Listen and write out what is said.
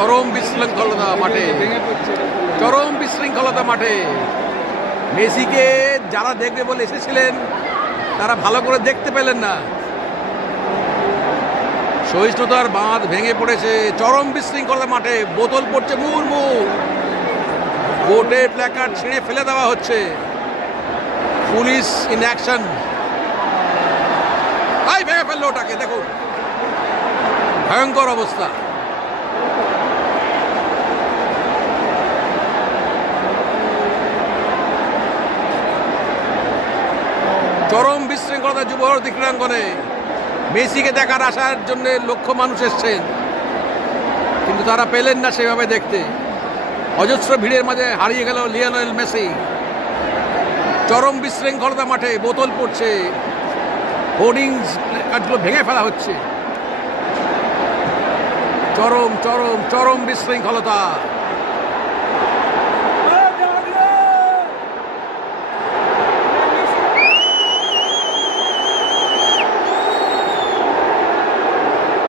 চরম বিশৃঙ্খলতা মাঠে, চরম বিশৃঙ্খলতা মাঠে। মেসিকে যারা দেখবে বলে এসেছিলেন তারা ভালো করে দেখতে পেলেন না। সহিষ্ণুতার বাঁধ ভেঙে পড়েছে, চরম বিশৃঙ্খলতা মাঠে। বোতল পড়ছে মুহুর্মুহু, কোর্টের প্ল্যাকার্ড ছিঁড়ে ফেলে দেওয়া হচ্ছে। Police in action. ভাই ভেঙে ফেললো ওটাকে, দেখুন ভয়ঙ্কর অবস্থা। চরম বিশৃঙ্খলতা যুবভারতী ক্রীড়াঙ্গনে। মেসিকে দেখার আসার জন্য লক্ষ মানুষ এসছেন, কিন্তু তারা পেলেন না সেভাবে দেখতে। অজস্র ভিড়ের মাঝে হারিয়ে গেল লিওনেল মেসি। চরম বিশৃঙ্খলতা মাঠে, বোতল পড়ছে, হোর্ডিংস কাজগুলো ভেঙে ফেলা হচ্ছে। চরম চরম চরম বিশৃঙ্খলতা।